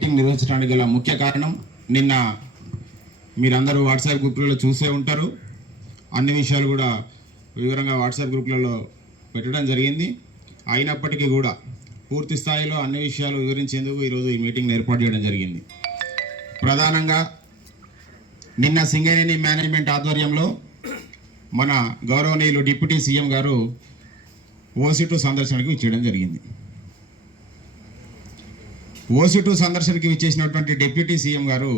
Meeting నిర్వహించడానికి గల ముఖ్య కారణం నిన్న మీరందరూ వాట్సాప్ గ్రూప్లలో చూసే ఉంటారు. అన్ని విషయాలు కూడా వివరంగా వాట్సాప్ గ్రూప్లలో పెట్టడం జరిగింది. అయినప్పటికీ కూడా పూర్తి స్థాయిలో అన్ని విషయాలు వివరించేందుకు ఈరోజు ఈ మీటింగ్ ఏర్పాటు చేయడం జరిగింది. ప్రధానంగా నిన్న సింగరేణి మేనేజ్మెంట్ ఆధ్వర్యంలో మన గౌరవనీయులు డిప్యూటీ సీఎం గారు ఓసి2 సందర్శనకు ఇచ్చేయడం జరిగింది. ఓసి2 సందర్శనకి ఇచ్చేసినటువంటి డిప్యూటీ సీఎం గారు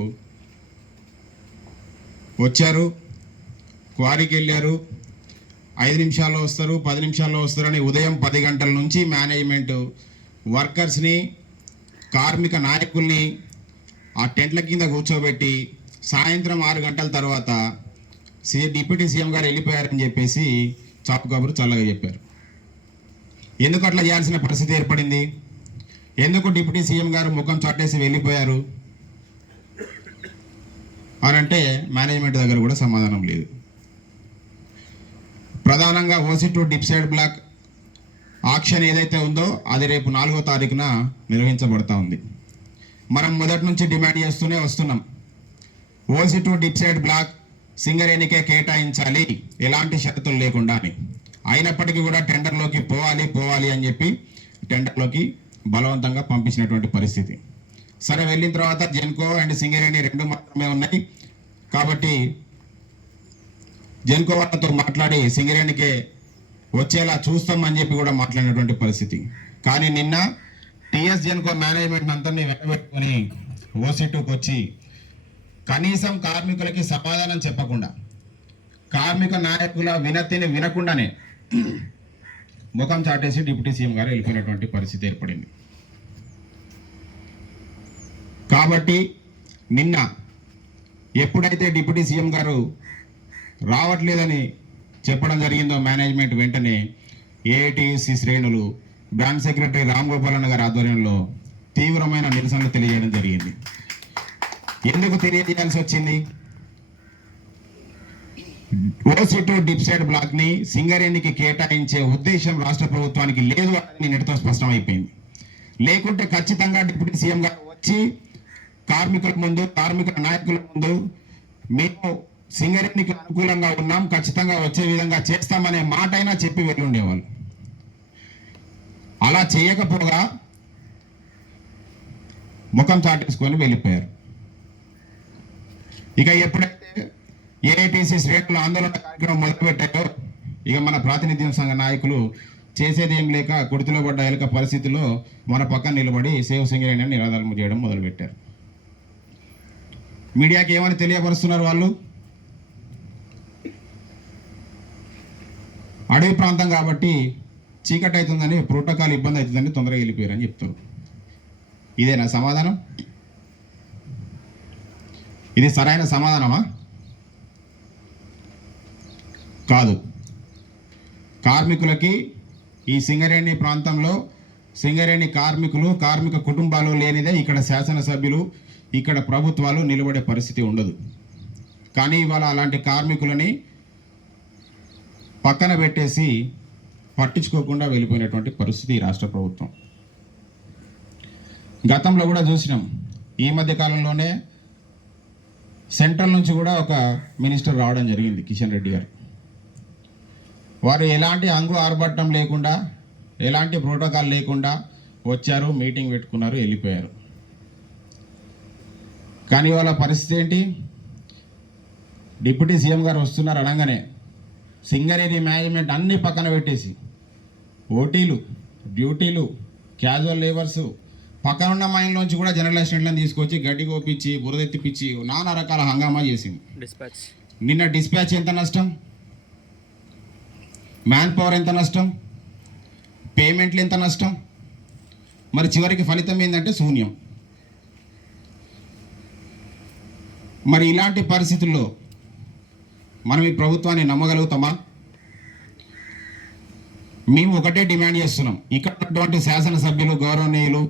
వచ్చారు, క్వారీకి వెళ్ళారు. 5 నిమిషాల్లో వస్తారు, 10 నిమిషాల్లో వస్తారని ఉదయం 10 గంటల నుంచి మేనేజ్మెంట్ వర్కర్స్ని, కార్మిక నాయకుల్ని ఆ టెంట్ల కింద కూర్చోబెట్టి సాయంత్రం 6 గంటల తర్వాత డిప్యూటీ సీఎం గారు వెళ్ళిపోయారని చెప్పేసి చాపు కబురు చల్లగా చెప్పారు. ఎందుకు అట్లా చేయాల్సిన పరిస్థితి ఏర్పడింది? ఎందుకు డిప్యూటీ సీఎం గారు ముఖం చాటేసి వెళ్ళిపోయారు అని అంటే మేనేజ్మెంట్ దగ్గర కూడా సమాధానం లేదు. ప్రధానంగా ఓసి2 డిప్సైడ్ బ్లాక్ ఆక్షన్ ఏదైతే ఉందో అది రేపు 4వ తారీఖున నిర్వహించబడతా ఉంది. మనం మొదటి నుంచి డిమాండ్ చేస్తూనే వస్తున్నాం. ఓసి2 డిప్సైడ్ బ్లాక్ సింగరేణికే కేటాయించాలి, ఎలాంటి షరతులు లేకుండా అని. అయినప్పటికీ కూడా టెండర్లోకి పోవాలి అని చెప్పి టెండర్లోకి బలవంతంగా పంపించినటువంటి పరిస్థితి. సరే, వెళ్ళిన తర్వాత జెన్కో అండ్ సింగరేణి 2 మాత్రమే ఉన్నాయి కాబట్టి జెన్కో వాళ్ళతో మాట్లాడి సింగరేణికే వచ్చేలా చూస్తామని చెప్పి కూడా మాట్లాడినటువంటి పరిస్థితి. కానీ నిన్న టీఎస్ జెన్కో మేనేజ్మెంట్ అంతని వెనబెట్టుకొని ఓసి2కి వచ్చి కనీసం కార్మికులకి సమాధానం చెప్పకుండా, కార్మిక నాయకుల వినతిని వినకుండానే ముఖం చాటేసి డిప్యూటీ సీఎం గారు వెళ్ళిపోయినటువంటి పరిస్థితి ఏర్పడింది. కాబట్టి నిన్న ఎప్పుడైతే డిప్యూటీ సీఎం గారు రావట్లేదని చెప్పడం జరిగిందో మేనేజ్మెంట్ వెంటనే ఏఐటీయూసీ శ్రేణులు బ్రాంచ్ సెక్రటరీ రామ్ గోపాలన్న గారి ఆధ్వర్యంలో తీవ్రమైన నిరసనలు తెలియజేయడం జరిగింది. ఎందుకు తెలియజేయాల్సి వచ్చింది? ఓసి2 డిప్సైడ్ బ్లాక్ ని సింగరేణికి కేటాయించే ఉద్దేశం రాష్ట్ర ప్రభుత్వానికి లేదు అని నిన్నటితో స్పష్టమైపోయింది. లేకుంటే ఖచ్చితంగా డిప్యూటీ సీఎం గారు వచ్చి కార్మికుల ముందు, కార్మికుల నాయకుల ముందు మేము సింగరేణికి అనుకూలంగా ఉన్నాం, ఖచ్చితంగా వచ్చే విధంగా చేస్తామనే మాట అయినా చెప్పి వెళ్ళి ఉండేవాళ్ళు. అలా చేయకపోగా ముఖం చాటేసుకొని వెళ్ళిపోయారు. ఇక ఎప్పుడైతే ఏఐటీసీ శ్రేణులు ఆందోళన కార్యక్రమం మొదలుపెట్టారో ఇక మన ప్రాతినిధ్యం సంఘ నాయకులు చేసేదేం లేక కుర్తిలో పడ్డ ఎలక పరిస్థితిలో మన పక్కన నిలబడి సేవ్ సింగరేణి అని నిరాధారణ చేయడం మొదలుపెట్టారు. మీడియాకి ఏమని తెలియపరుస్తున్నారు వాళ్ళు? అడవి ప్రాంతం కాబట్టి చీకటి అవుతుందని, ప్రోటోకాల్ ఇబ్బంది అవుతుందని తొందరగా వెళ్ళిపోయారని చెప్తారు. ఇదేనా సమాధానం? ఇది సరైన సమాధానమా? కాదు. కార్మికులకి ఈ సింగరేణి ప్రాంతంలో సింగరేణి కార్మికులు, కార్మిక కుటుంబాలు లేనిదే ఇక్కడ శాసనసభ్యులు, ఇక్కడ ప్రభుత్వాలు నిలబడే పరిస్థితి ఉండదు. కానీ ఇవాళ అలాంటి కార్మికులని పక్కన పెట్టేసి పట్టించుకోకుండా వెళ్ళిపోయినటువంటి పరిస్థితి ఈ రాష్ట్ర ప్రభుత్వం. గతంలో కూడా చూసినాం. ఈ మధ్య కాలంలోనే సెంట్రల్ నుంచి కూడా ఒక మినిస్టర్ రావడం జరిగింది, కిషన్ రెడ్డి గారు. వారు ఎలాంటి అంగు ఆర్భట్టం లేకుండా, ఎలాంటి ప్రోటోకాల్ లేకుండా వచ్చారు, మీటింగ్ పెట్టుకున్నారు, వెళ్ళిపోయారు. కానీ వాళ్ళ పరిస్థితి ఏంటి? డిప్యూటీ సీఎం గారు వస్తున్నారు అనగానే సింగరేణి మేనేజ్మెంట్ అన్ని పక్కన పెట్టేసి ఓటీలు, డ్యూటీలు, క్యాజువల్ లేబర్సు, పక్కనున్న మైన్లోంచి కూడా జనరల్ అసిస్టెంట్లను తీసుకొచ్చి గడ్డి కోపించి, బురదెత్తిపించి నానా రకాల హంగామా చేసింది. నిన్న డిస్పాచ్ ఎంత నష్టం, మ్యాన్ పవర్ ఎంత నష్టం, పేమెంట్లు ఎంత నష్టం, మరి చివరికి ఫలితం ఏంటంటే శూన్యం. మరి ఇలాంటి పరిస్థితుల్లో మనం ఈ ప్రభుత్వాన్ని నమ్మగలుగుతామా? మేము ఒకటే డిమాండ్ చేస్తున్నాం. ఇక్కడ ఉన్నటువంటి శాసనసభ్యులు గౌరవనీయులు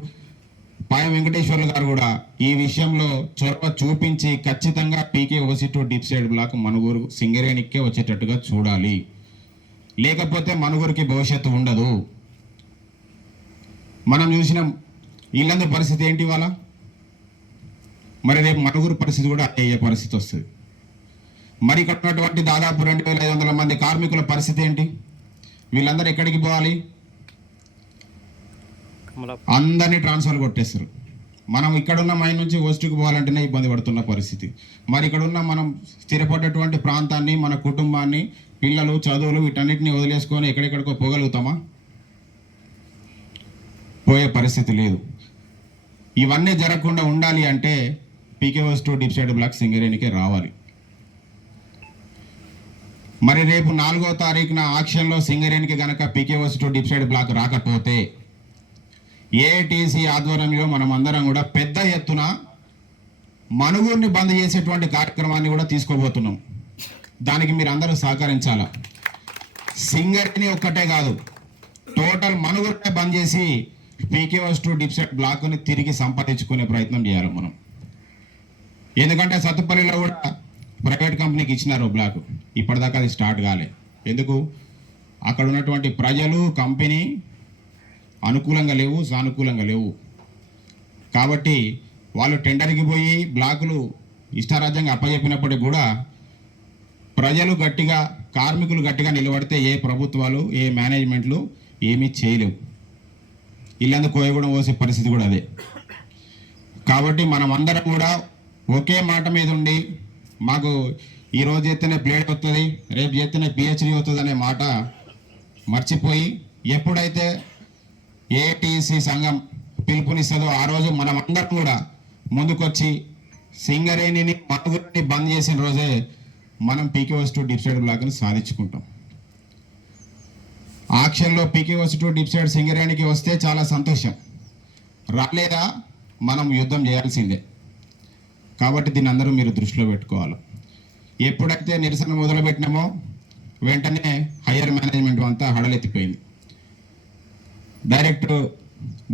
పాయ వెంకటేశ్వర్లు గారు కూడా ఈ విషయంలో చొరవ చూపించి ఖచ్చితంగా ఓసి2 డిప్సైడ్ బ్లాక్ మనుగూరు సింగరేణికే వచ్చేటట్టుగా చూడాలి. లేకపోతే మనుగూరుకి భవిష్యత్తు ఉండదు. మనం చూసినాం వీళ్ళందరి పరిస్థితి ఏంటి? వాళ్ళ మరి రేపు మనుగురు పరిస్థితి కూడా అయ్యే పరిస్థితి వస్తుంది. మరి ఇక్కడ ఉన్నటువంటి దాదాపు 2500 మంది కార్మికుల పరిస్థితి ఏంటి? వీళ్ళందరూ ఎక్కడికి పోవాలి? అందరినీ ట్రాన్స్ఫర్ కొట్టేస్తారు. మనం ఇక్కడున్న మైన్ నుంచి ఓస్ట్కి పోవాలంటేనే ఇబ్బంది పడుతున్న పరిస్థితి. మరి ఇక్కడున్న మనం స్థిరపడ్డటువంటి ప్రాంతాన్ని, మన కుటుంబాన్ని, పిల్లలు, చదువులు వీటన్నిటిని వదిలేసుకొని ఎక్కడెక్కడికో పోగలుగుతామా? పోయే పరిస్థితి లేదు. ఇవన్నీ జరగకుండా ఉండాలి అంటే పీకేఓస్2 డిప్సైడ్ బ్లాక్ సింగరేణికే రావాలి. మరి రేపు 4వ తారీఖున ఆక్షన్లో సింగరేణికి గనక పీకేఓస్2 డిప్సైడ్ బ్లాక్ రాకపోతే ఏఐటీసీ ఆధ్వర్యంలో మనం అందరం కూడా పెద్ద ఎత్తున మనుగూరుని బంద్ చేసేటువంటి కార్యక్రమాన్ని కూడా తీసుకోబోతున్నాం. దానికి మీరు అందరూ సహకరించాల. సింగరేణి ఒక్కటే కాదు, టోటల్ మనుగూరునే బంద్ చేసి పీకేఓస్2 డిప్సైడ్ బ్లాక్ని తిరిగి సంపాదించుకునే ప్రయత్నం చేయాలి మనం. ఎందుకంటే సత్తుపల్లిలో కూడా ప్రైవేట్ కంపెనీకి ఇచ్చినారు బ్లాక్, ఇప్పటిదాకా అది స్టార్ట్ కాలే. ఎందుకు? అక్కడ ఉన్నటువంటి ప్రజలు, కంపెనీ అనుకూలంగా లేవు, సానుకూలంగా లేవు. కాబట్టి వాళ్ళు టెండర్కి పోయి బ్లాకులు ఇష్టారాజ్యంగా అప్పచెప్పినప్పటికీ కూడా ప్రజలు గట్టిగా, కార్మికులు గట్టిగా నిలబడితే ఏ ప్రభుత్వాలు, ఏ మేనేజ్మెంట్లు ఏమీ చేయలేవు. ఇల్లందు కోయగూడెం పోసే పరిస్థితి కూడా అదే. కాబట్టి మనం అందరం కూడా ఒకే మాట మీద ఉండి, మాకు ఈరోజు చేస్తేనే ప్లేట్ వస్తుంది, రేపు చేస్తేనే పిహెచ్డి వస్తుంది అనే మాట మర్చిపోయి, ఎప్పుడైతే ఏఐటీసీ సంఘం పిలుపునిస్తుందో ఆ రోజు మనం అందరం కూడా ముందుకొచ్చి సింగరేణిని, మనుగురిని బంద్ చేసిన రోజే మనం పీకేఓస్2 డిప్సైడ్ బ్లాక్ని సాధించుకుంటాం. ఆక్షన్లో పీకేఓస్2 డిప్సైడ్ సింగరేణికి వస్తే చాలా సంతోషం, రాలేదా మనం యుద్ధం చేయాల్సిందే. కాబట్టి దీన్ని అందరూ మీరు దృష్టిలో పెట్టుకోవాలి. ఎప్పుడైతే నిరసన మొదలుపెట్టినామో వెంటనే హయ్యర్ మేనేజ్మెంట్ అంతా హడలెత్తిపోయింది.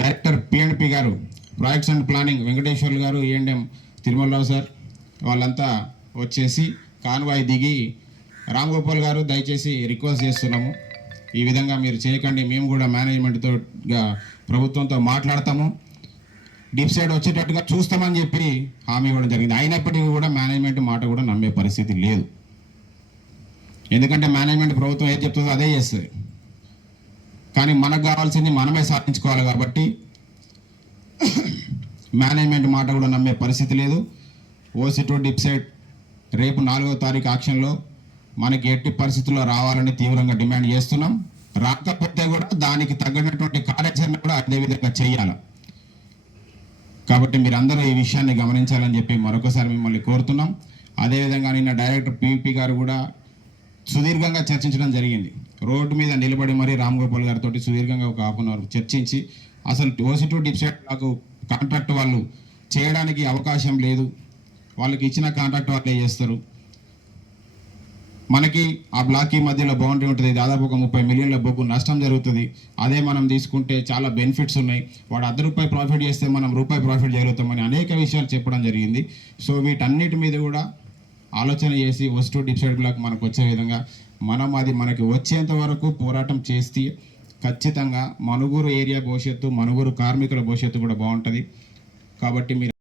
డైరెక్టర్ పిఎండ్పి గారు, ప్రాజెక్ట్స్ అండ్ ప్లానింగ్ వెంకటేశ్వర్లు గారు, ఈఎండ్ఎం తిరుమలరావు సార్, వాళ్ళంతా వచ్చేసి కాన్వాయ్ దిగి, రామ్ గోపాల్ గారు దయచేసి రిక్వెస్ట్ చేస్తున్నాము, ఈ విధంగా మీరు చేయకండి, మేము కూడా మేనేజ్మెంట్తో ప్రభుత్వంతో మాట్లాడతాము, డిప్సైడ్ వచ్చేటట్టుగా చూస్తామని చెప్పి హామీ ఇవ్వడం జరిగింది. అయినప్పటికీ కూడా మేనేజ్మెంట్ మాట కూడా నమ్మే పరిస్థితి లేదు. ఎందుకంటే మేనేజ్మెంట్ ప్రభుత్వం ఏది చెప్తుందో అదే చేస్తుంది. కానీ మనకు కావాల్సింది మనమే సాధించుకోవాలి. కాబట్టి మేనేజ్మెంట్ మాట కూడా నమ్మే పరిస్థితి లేదు. ఓసి2 డిప్సైడ్ రేపు 4వ తారీఖు ఆక్షన్లో మనకి ఎట్టి పరిస్థితుల్లో రావాలని తీవ్రంగా డిమాండ్ చేస్తున్నాం. రాకపోతే కూడా దానికి తగినటువంటి కార్యాచరణ కూడా అదే విధంగా చేయాలి. కాబట్టి మీరందరూ ఈ విషయాన్ని గమనించాలని చెప్పి మరొకసారి మిమ్మల్ని కోరుతున్నాం. అదేవిధంగా నిన్న డైరెక్టర్ పివిపి గారు కూడా సుదీర్ఘంగా చర్చించడం జరిగింది. రోడ్డు మీద నిలబడి మరి రామ్ గోపాల్ గారితో సుదీర్ఘంగా ఒక హాఫ్ అన్ అవర్ చర్చించి, అసలు ఓసి2 డిప్సైడ్ నాకు కాంట్రాక్ట్ వాళ్ళు చేయడానికి అవకాశం లేదు, వాళ్ళకి ఇచ్చిన కాంట్రాక్ట్ వాళ్ళే చేస్తారు, మనకి ఆ బ్లాక్కి మధ్యలో బౌండరీ ఉంటుంది, దాదాపు ఒక 30 మిలియన్ల బొగ్గు నష్టం జరుగుతుంది. అదే మనం తీసుకుంటే చాలా బెనిఫిట్స్ ఉన్నాయి, వాడు ₹1 ప్రాఫిట్ చేస్తే మనం ₹1 ప్రాఫిట్ జరుగుతామని అనేక విషయాలు చెప్పడం జరిగింది. సో వీటన్నిటి మీద కూడా ఆలోచన చేసి ఓసి2 డిప్సైడ్ బ్లాక్ మనకు వచ్చే విధంగా మనం అది మనకి వచ్చేంత వరకు పోరాటం చేస్తే ఖచ్చితంగా మనుగురు ఏరియా భవిష్యత్తు, మనుగురు కార్మికుల భవిష్యత్తు కూడా బాగుంటుంది. కాబట్టి మీరు